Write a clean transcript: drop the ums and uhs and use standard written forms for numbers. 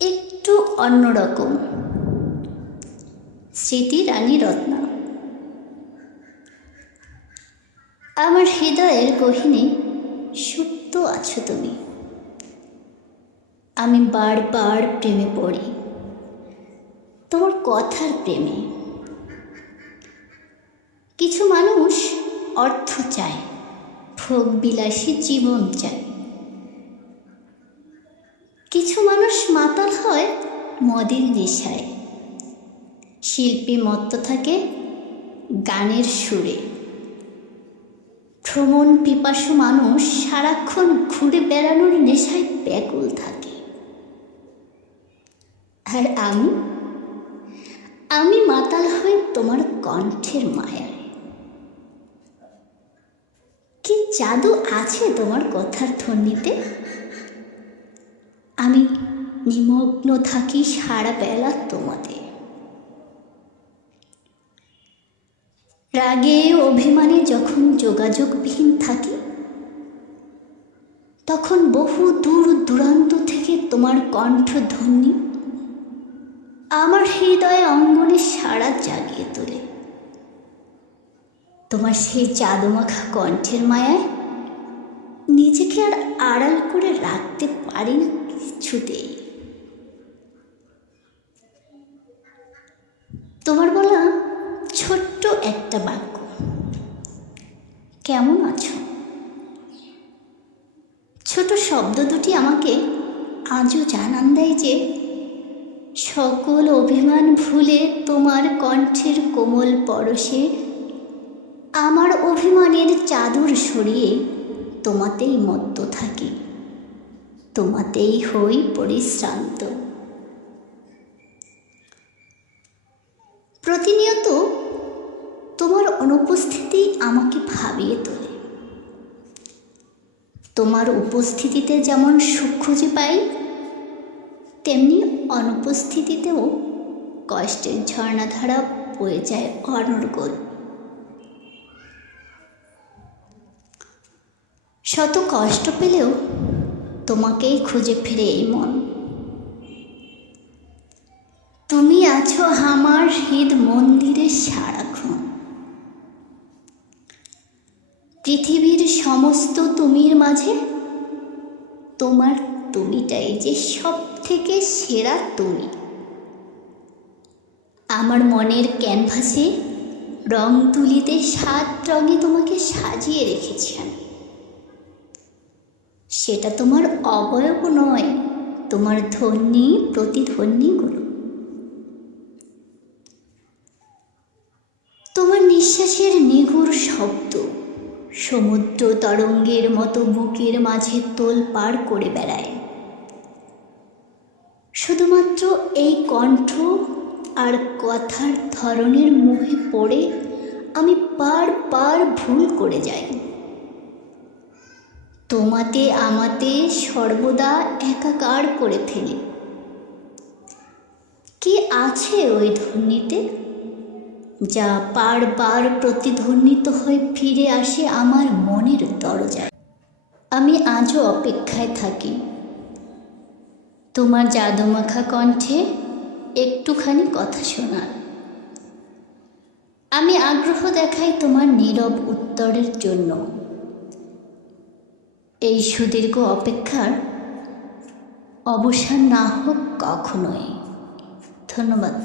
একটু অন্যরকম। স্মৃতি রানী রত্না। আমার হৃদয়ের গহীনে সুপ্ত আছো তুমি। আমি বারবার প্রেমে পড়ি, তোমার কথার প্রেমে। কিছু মানুষ অর্থ চায়, ভোগবিলাসী জীবন চায়। কিছু মানুষ মাতাল হয় মদের নেশায়, শিল্পী মত্ত থাকে গানের সুরে। ভ্রমণ পিপাসু মানুষ সারাক্ষণ ঘুরে বেড়ানোর নেশায় ব্যাকুল থাকে। আর আমি মাতাল হই তোমার কণ্ঠের মায়ায়। কি জাদু আছে তোমার কথার ধ্বনিতে। আমি নিমগ্ন থাকি সারা বেলা তোমাতে। রাগে অভিমানে যখন যোগাযোগবিহীন থাকি, তখন বহু দূর দূরান্ত থেকে তোমার কণ্ঠধ্বনি আমার হৃদয়ে অঙ্গনে সাড়া জাগিয়ে তোলে। তোমার সেই জাদুমাখা কণ্ঠের মায়ায় নিজেকে আর আড়াল করে রাখতে পারি না কিছুতেই। তোমার বলা ছোট্ট একটা বাক্য, কেমন আছো, ছোট শব্দ দুটি আমাকে আজও জানান দেয় যে সকল অভিমান ভুলে তোমার কণ্ঠের কোমল পরশে আমার অভিমানের চাদর সরিয়ে তোমাতেই মত্ত থাকি, তোমাতেই হই পরিশ্রান্ত। প্রতিনিয়ত তোমার অনুপস্থিতি আমাকে ভাবিয়ে তোলে। তোমার উপস্থিতিতে যেমন সুখ খুঁজে পাই, তেমনি অনুপস্থিতিতেও কষ্টের ঝর্ণাধারা বয়ে যায় অনর্গল। শত কষ্ট পেলেও তোমাকেই খুঁজে ফিরে এই মন। তুমি আছো আমার হৃদ মন্দিরে সারাক্ষণ। পৃথিবীর সমস্ত তুমির মাঝে তোমার তুমিটাই যে সব থেকে সেরা তুমি। আমার মনের ক্যানভাসে রং তুলিতে 7 রঙে তোমাকে সাজিয়ে রেখেছি আমি। সেটা তোমার অবয়ব নয়, তোমার ধ্বনি প্রতিধ্বনিগুলো। তোমার নিঃশ্বাসের নিগুড় শব্দ সমুদ্র তরঙ্গের মতো বুকের মাঝে তোলপাড় করে বেড়ায়। শুধুমাত্র এই কণ্ঠ আর কথার ধরনের মোহে পড়ে আমি বারবার ভুল করে যাই। তোমাতে আমাতে সর্বদা একাকার করে ফেলি। কি আছে ওই ধ্বনিতে যা বারবার প্রতিধ্বনিত হয়ে ফিরে আসে আমার মনের দরজায়। আমি আজও অপেক্ষায় থাকি তোমার জাদুমাখা কণ্ঠে একটুখানি কথা শোনার। আমি আগ্রহ দেখাই তোমার নীরব উত্তরের জন্য। এই সুদীর্ঘ অপেক্ষার অবসান না হোক কখনোই। ধন্যবাদ।